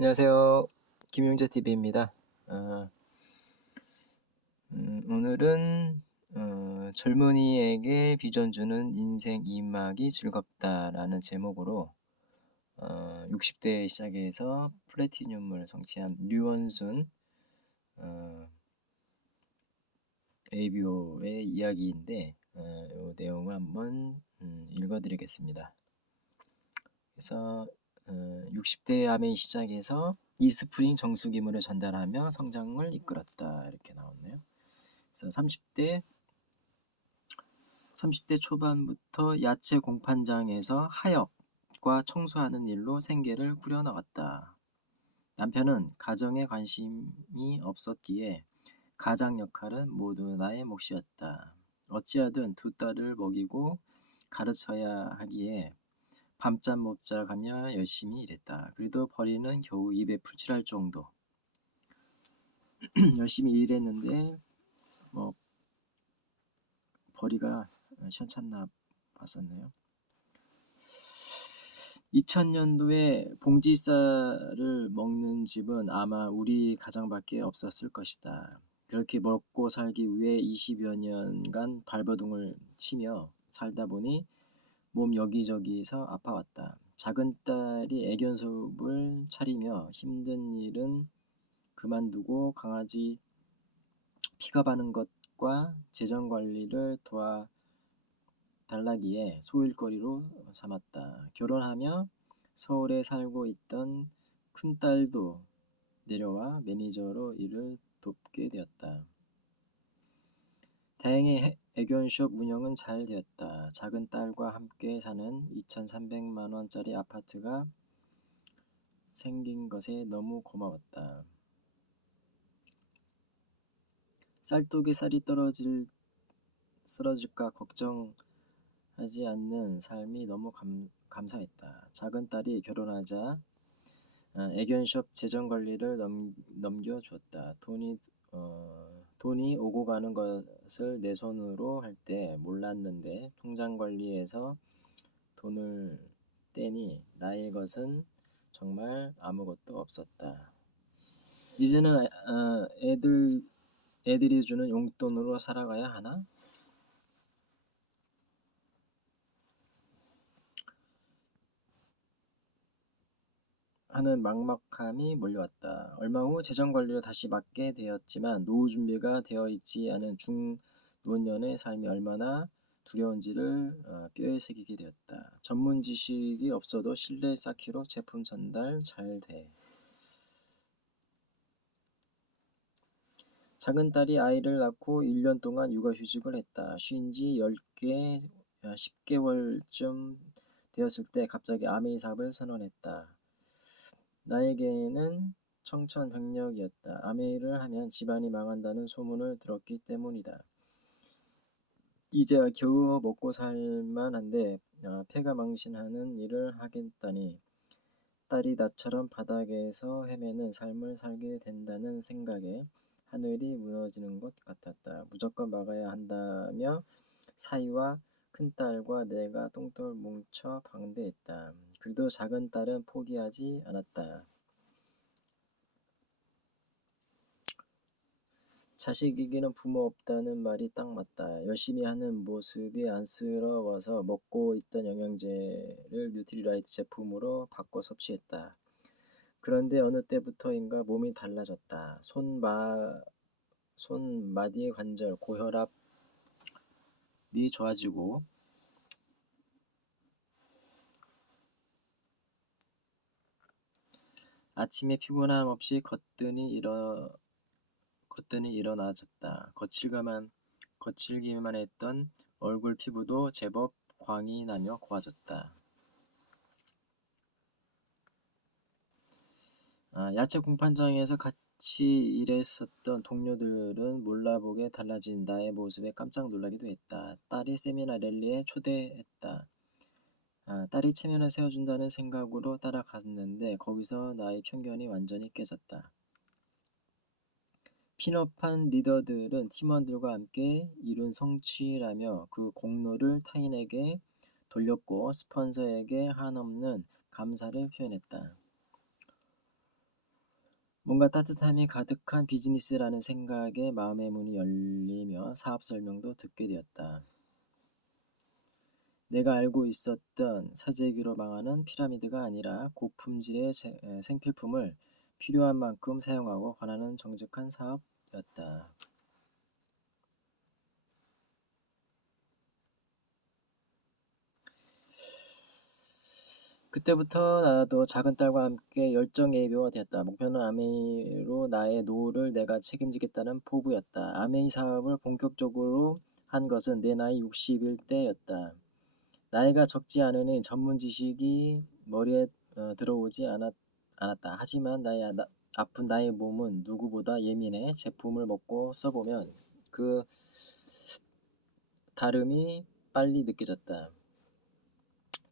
안녕하세요. 김용재 TV입니다. 오늘은 젊은이에게 비전 주는 인생 이막이 즐겁다라는 제목으로 60대에 시작해서 플래티늄을 성취한 류원순 ABO의 이야기인데 이 내용을 한번 읽어드리겠습니다. 그래서 60대의 암의 시작에서 이스프링 정수기물을 전달하며 성장을 이끌었다 이렇게 나오네요. 그래서 30대 초반부터 야채 공판장에서 하역과 청소하는 일로 생계를 꾸려나갔다. 남편은 가정에 관심이 없었기에 가장 역할은 모두 나의 몫이었다. 어찌하든 두 딸을 먹이고 가르쳐야 하기에 밤잠 못 자가며 열심히 일했다. 그래도 벌이는 겨우 입에 풀칠할 정도. 열심히 일했는데 뭐 벌이가 시원찮나 봤었네요. 2000년도에 봉지쌀을 먹는 집은 아마 우리 가정밖에 없었을 것이다. 그렇게 먹고 살기 위해 20여 년간 발버둥을 치며 살다 보니 몸 여기저기서 아파왔다. 작은 딸이 애견숲을 차리며 힘든 일은 그만두고 강아지 픽업하는 것과 재정 관리를 도와달라기에 소일거리로 삼았다. 결혼하며 서울에 살고 있던 큰딸도 내려와 매니저로 일을 돕게 되었다. 다행히 애견숍 운영은 잘 되었다. 작은 딸과 함께 사는 2,300만 원짜리 아파트가 생긴 것에 너무 고마웠다. 쌀독에 쌀이 쓰러질까 걱정하지 않는 삶이 너무 감사했다. 작은 딸이 결혼하자 애견숍 재정 관리를 넘겨주었다. 돈이 오고 가는 것을 내 손으로 할 때 몰랐는데 통장 관리에서 돈을 떼니 나의 것은 정말 아무것도 없었다. 이제는 애들이 주는 용돈으로 살아가야 하나? 하는 막막함이 몰려왔다. 얼마 후 재정관리를 다시 맡게 되었지만 노후 준비가 되어 있지 않은 중노년의 삶이 얼마나 두려운지를 뼈에 새기게 되었다. 전문 지식이 없어도 신뢰 쌓기로 제품 전달 잘 돼. 작은 딸이 아이를 낳고 1년 동안 육아휴직을 했다. 쉰 지 10개월쯤 되었을 때 갑자기 아메이삽을 선언했다. 나에게는 청천벽력이었다. 아메이를 하면 집안이 망한다는 소문을 들었기 때문이다. 이제야 겨우 먹고 살만한데 폐가 망신하는 일을 하겠다니 딸이 나처럼 바닥에서 헤매는 삶을 살게 된다는 생각에 하늘이 무너지는 것 같았다. 무조건 막아야 한다며 사위와 큰딸과 내가 똥똥 뭉쳐 방대했다. 그래도 작은 딸은 포기하지 않았다. 자식에게는 부모 없다는 말이 딱 맞다. 열심히 하는 모습이 안쓰러워서 먹고 있던 영양제를 뉴트리라이트 제품으로 바꿔 섭취했다. 그런데 어느 때부터인가 몸이 달라졌다. 손마디 관절, 고혈압이 좋아지고 아침에 피곤함 없이 거뜬히 일어나졌다. 거칠기만 했던 얼굴 피부도 제법 광이 나며 고와졌다. 야채 공판장에서 같이 일했었던 동료들은 몰라보게 달라진 나의 모습에 깜짝 놀라기도 했다. 딸이 세미나 랠리에 초대했다. 딸이 체면을 세워준다는 생각으로 따라갔는데 거기서 나의 편견이 완전히 깨졌다. 핀업한 리더들은 팀원들과 함께 이룬 성취라며 그 공로를 타인에게 돌렸고 스폰서에게 한없는 감사를 표현했다. 뭔가 따뜻함이 가득한 비즈니스라는 생각에 마음의 문이 열리며 사업 설명도 듣게 되었다. 내가 알고 있었던 사재기로 망하는 피라미드가 아니라 고품질의 생필품을 필요한 만큼 사용하고 권하는 정직한 사업이었다. 그때부터 나도 작은 딸과 함께 열정 예비가 되었다. 목표는 아메이로 나의 노후를 내가 책임지겠다는 포부였다. 아메이 사업을 본격적으로 한 것은 내 나이 60일 때였다. 나이가 적지 않으니 전문 지식이 머리에 들어오지 않았다. 하지만 아픈 나의 몸은 누구보다 예민해. 제품을 먹고 써보면 그 다름이 빨리 느껴졌다.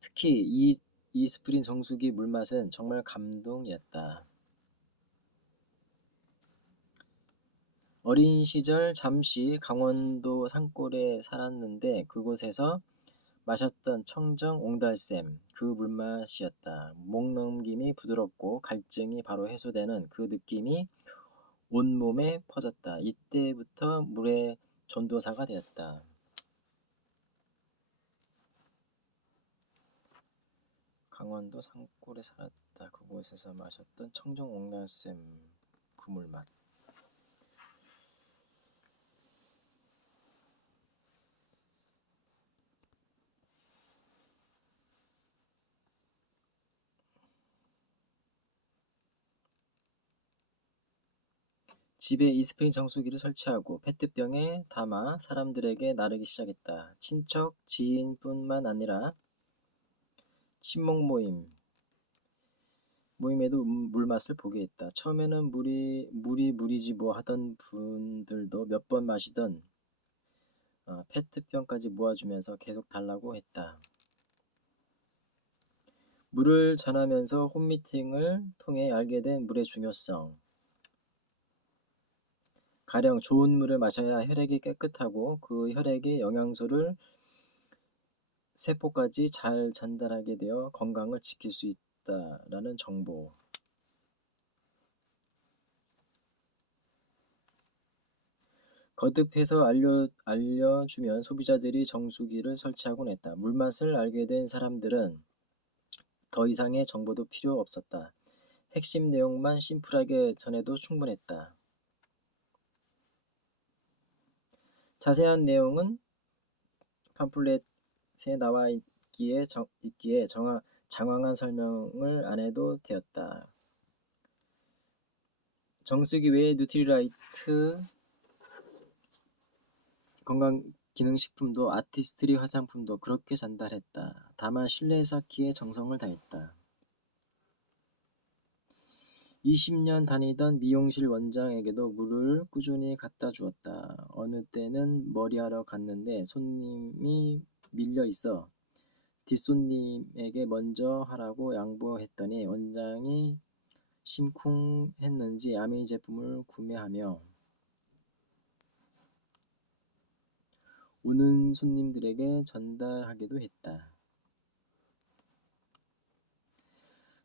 특히 이 스프린 정수기 물맛은 정말 감동이었다. 어린 시절 잠시 강원도 산골에 살았는데 그곳에서 마셨던 청정 옹달샘 그 물맛이었다. 목 넘김이 부드럽고 갈증이 바로 해소되는 그 느낌이 온몸에 퍼졌다. 이때부터 물의 전도사가 되었다. 강원도 산골에 살았다. 그곳에서 마셨던 청정 옹달샘 그 물맛. 집에 이스프린 정수기를 설치하고 페트병에 담아 사람들에게 나르기 시작했다. 친척, 지인뿐만 아니라 친목 모임에도 물맛을 보게 했다. 처음에는 물이지 뭐 하던 분들도 몇 번 마시던 페트병까지 모아주면서 계속 달라고 했다. 물을 전하면서 홈미팅을 통해 알게 된 물의 중요성. 가령 좋은 물을 마셔야 혈액이 깨끗하고 그 혈액이 영양소를 세포까지 잘 전달하게 되어 건강을 지킬 수 있다라는 정보. 거듭해서 알려주면 소비자들이 정수기를 설치하곤 했다. 물맛을 알게 된 사람들은 더 이상의 정보도 필요 없었다. 핵심 내용만 심플하게 전해도 충분했다. 자세한 내용은 팜플렛에 나와 있기에 장황한 설명을 안 해도 되었다. 정수기 외에 뉴트리라이트 건강기능식품도 아티스트리 화장품도 그렇게 전달했다. 다만 실내 쌓기에 정성을 다했다. 20년 다니던 미용실 원장에게도 물을 꾸준히 갖다 주었다. 어느 때는 머리하러 갔는데 손님이 밀려 있어 뒷손님에게 먼저 하라고 양보했더니 원장이 심쿵했는지 아메이 제품을 구매하며 오는 손님들에게 전달하기도 했다.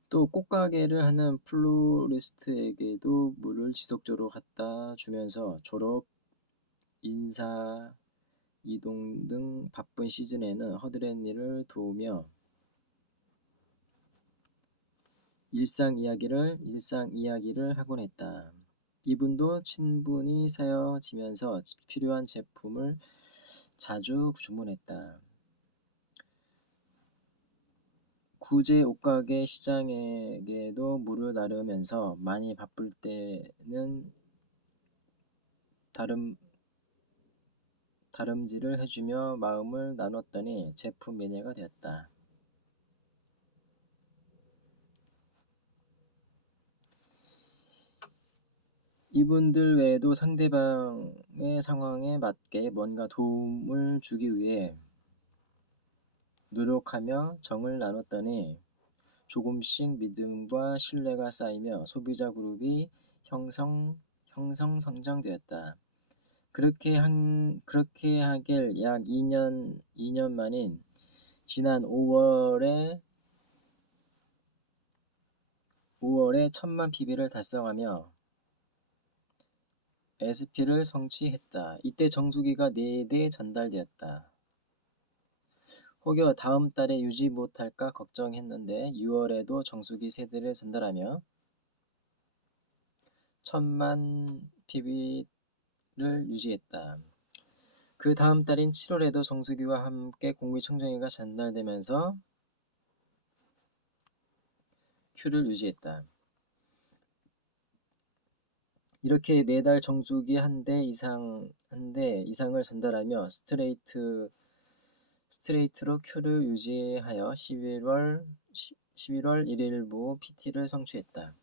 또 꽃가게를 하는 플로리스트에게도 물을 지속적으로 갖다 주면서 졸업, 인사, 이동 등 바쁜 시즌에는 허드렛 일을 도우며 일상 이야기를 하곤 했다. 이분도 친분이 쌓여지면서 필요한 제품을 자주 주문했다. 구제 옷가게 시장에게도 물을 나르면서 많이 바쁠 때는 다름질을 해주며 마음을 나눴더니 제품 매니아가 되었다. 이분들 외에도 상대방의 상황에 맞게 뭔가 도움을 주기 위해 노력하며 정을 나눴더니 조금씩 믿음과 신뢰가 쌓이며 소비자 그룹이 성장되었다. 그렇게 하길 약 2년 만인 지난 5월에 1,000만 PB를 달성하며 SP를 성취했다. 이때 정수기가 4대 전달되었다. 혹여 다음 달에 유지 못할까 걱정했는데 6월에도 정수기 3대를 전달하며 1000만 PB를 유지했다. 그 다음 달인 7월에도 정수기와 함께 공기청정기가 전달되면서 Q를 유지했다. 이렇게 매달 정수기 한 대 이상을 전달하며 스트레이트로 Q를 유지하여 11월 1일부 PT를 성취했다.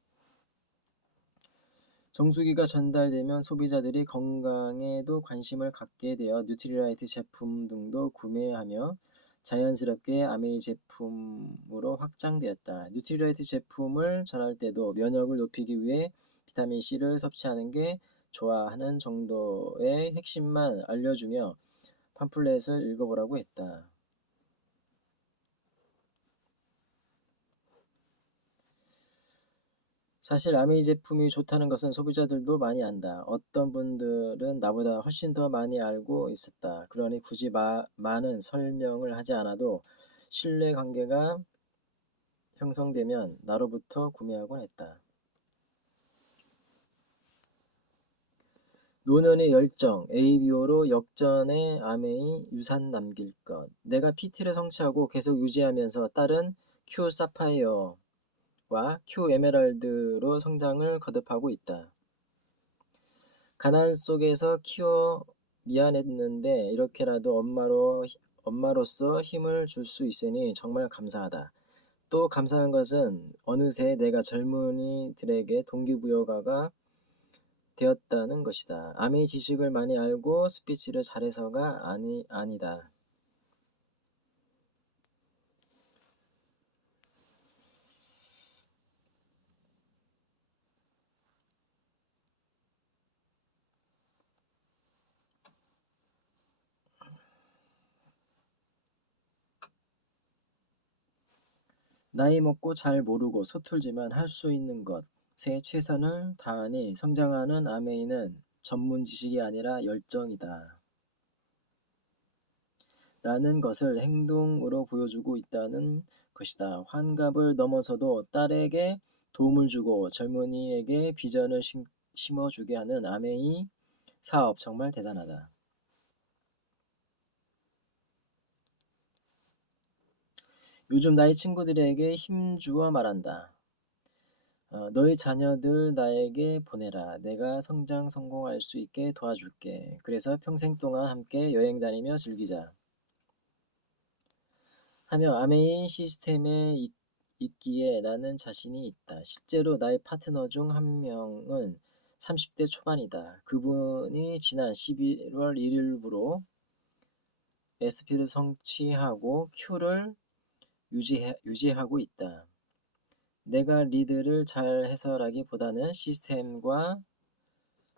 정수기가 전달되면 소비자들이 건강에도 관심을 갖게 되어 뉴트리라이트 제품 등도 구매하며 자연스럽게 아메이 제품으로 확장되었다. 뉴트리라이트 제품을 전할 때도 면역을 높이기 위해 비타민C를 섭취하는 게 좋아 하는 정도의 핵심만 알려주며 팜플렛을 읽어보라고 했다. 사실 아메이 제품이 좋다는 것은 소비자들도 많이 안다. 어떤 분들은 나보다 훨씬 더 많이 알고 있었다. 그러니 굳이 많은 설명을 하지 않아도 신뢰관계가 형성되면 나로부터 구매하곤 했다. 노년의 열정, ABO로 역전의 아메이 유산 남길 것. 내가 PT를 성취하고 계속 유지하면서 딸은 Q 사파이어와 Q 에메랄드로 성장을 거듭하고 있다. 가난 속에서 키워 미안했는데 이렇게라도 엄마로서 힘을 줄 수 있으니 정말 감사하다. 또 감사한 것은 어느새 내가 젊은이들에게 동기부여가가 되었다는 것이다. 아메이 지식을 많이 알고 스피치를 잘해서가 아니다. 나이 먹고 잘 모르고 서툴지만 할 수 있는 것에 최선을 다하니 성장하는 아메이는 전문 지식이 아니라 열정이다. 라는 것을 행동으로 보여주고 있다는 것이다. 환갑을 넘어서도 딸에게 도움을 주고 젊은이에게 비전을 심어주게 하는 아메이 사업 정말 대단하다. 요즘 나의 친구들에게 힘주어 말한다. 너희 자녀들 나에게 보내라. 내가 성공할 수 있게 도와줄게. 그래서 평생 동안 함께 여행 다니며 즐기자. 하며 아메이 시스템에 있기에 나는 자신이 있다. 실제로 나의 파트너 중 한 명은 30대 초반이다. 그분이 지난 11월 1일부로 SP를 성취하고 Q를 유지하고 있다. 내가 리드를 잘 해서라기보다는 시스템과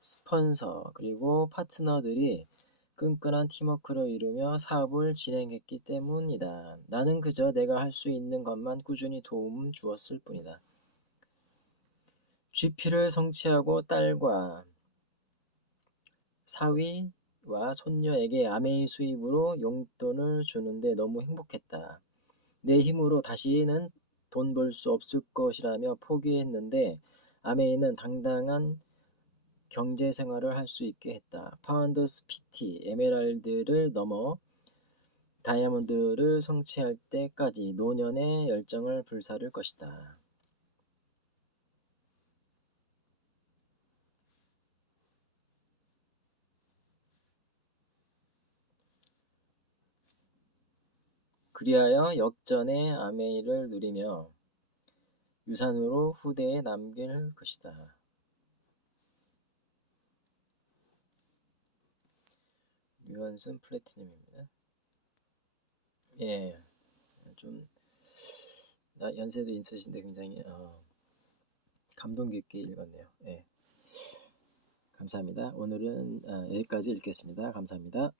스폰서 그리고 파트너들이 끈끈한 팀워크를 이루며 사업을 진행했기 때문이다. 나는 그저 내가 할 수 있는 것만 꾸준히 도움 주었을 뿐이다. GP를 성취하고 딸과 사위와 손녀에게 아메이 수입으로 용돈을 주는데 너무 행복했다. 내 힘으로 다시는 돈 벌 수 없을 것이라며 포기했는데 아메이는 당당한 경제 생활을 할 수 있게 했다. 파운더스 PT, 에메랄드를 넘어 다이아몬드를 성취할 때까지 노년의 열정을 불사를 것이다. 그리하여 역전의 아메이를 누리며 유산으로 후대에 남길 것이다. 유연슨 플래티넘입니다. 예, 좀 연세도 있으신데 굉장히 감동 깊게 읽었네요. 예, 감사합니다. 오늘은 여기까지 읽겠습니다. 감사합니다.